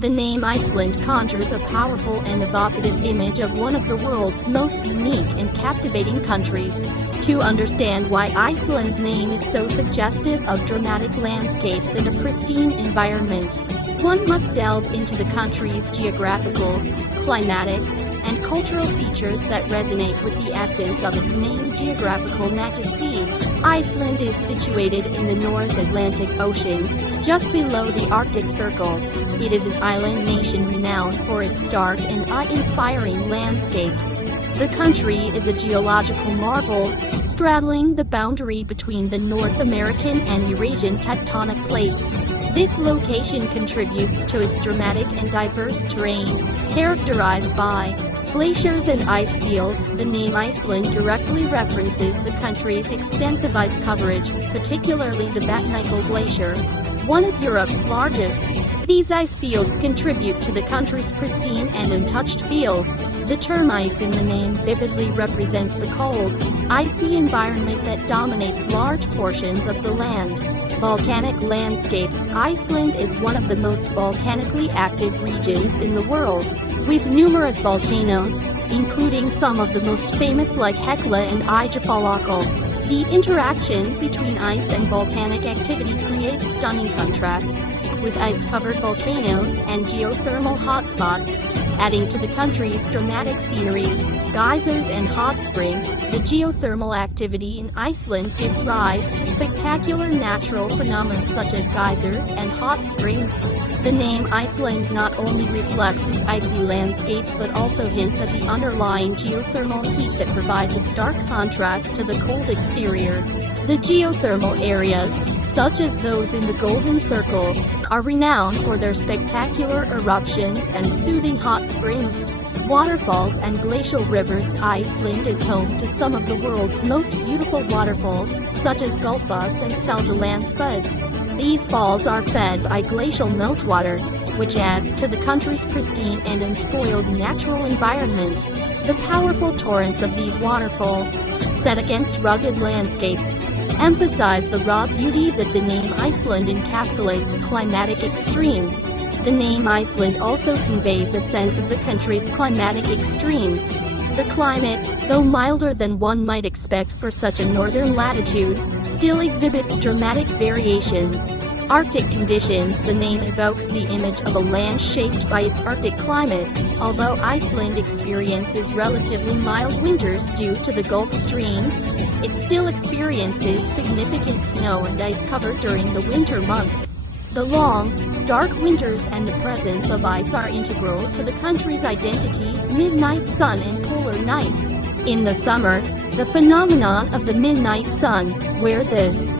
The name Iceland conjures a powerful and evocative image of one of the world's most unique and captivating countries. To understand why Iceland's name is so suggestive of dramatic landscapes and a pristine environment, one must delve into the country's geographical, climatic, and cultural features that resonate with the essence of its name. Geographical majesty. Iceland is situated in the North Atlantic Ocean, just below the Arctic Circle. It is an island nation renowned for its stark and awe-inspiring landscapes. The country is a geological marvel, straddling the boundary between the North American and Eurasian tectonic plates. This location contributes to its dramatic and diverse terrain, characterized by glaciers and ice fields. The name Iceland directly references the country's extensive ice coverage, particularly the Vatnajökull Glacier, one of Europe's largest. These ice fields contribute to the country's pristine and untouched feel. The term ice in the name vividly represents the cold, icy environment that dominates large portions of the land. Volcanic landscapes. Iceland is one of the most volcanically active regions in the world, with numerous volcanoes, including some of the most famous like Hekla and Eyjafjallajökull. The interaction between ice and volcanic activity creates stunning contrasts, with ice-covered volcanoes and geothermal hotspots, adding to the country's dramatic scenery. Geysers and hot springs. The geothermal activity in Iceland gives rise to spectacular natural phenomena such as geysers and hot springs. The name Iceland not only reflects its icy landscape but also hints at the underlying geothermal heat that provides a stark contrast to the cold exterior. The geothermal areas, such as those in the Golden Circle, are renowned for their spectacular eruptions and soothing hot springs, waterfalls, and glacial rivers. Iceland is home to some of the world's most beautiful waterfalls, such as Gullfoss and Seljalandsfoss. These falls are fed by glacial meltwater, which adds to the country's pristine and unspoiled natural environment. The powerful torrents of these waterfalls, set against rugged landscapes, emphasize the raw beauty that the name Iceland encapsulates. Climatic extremes. The name Iceland also conveys a sense of the country's climatic extremes. The climate, though milder than one might expect for such a northern latitude, still exhibits dramatic variations. Arctic conditions. The name evokes the image of a land shaped by its Arctic climate. Although Iceland experiences relatively mild winters due to the Gulf Stream, it still experiences significant snow and ice cover during the winter months. The long, dark winters and the presence of ice are integral to the country's identity. Midnight sun and polar nights. In the summer, the phenomenon of the midnight sun, where the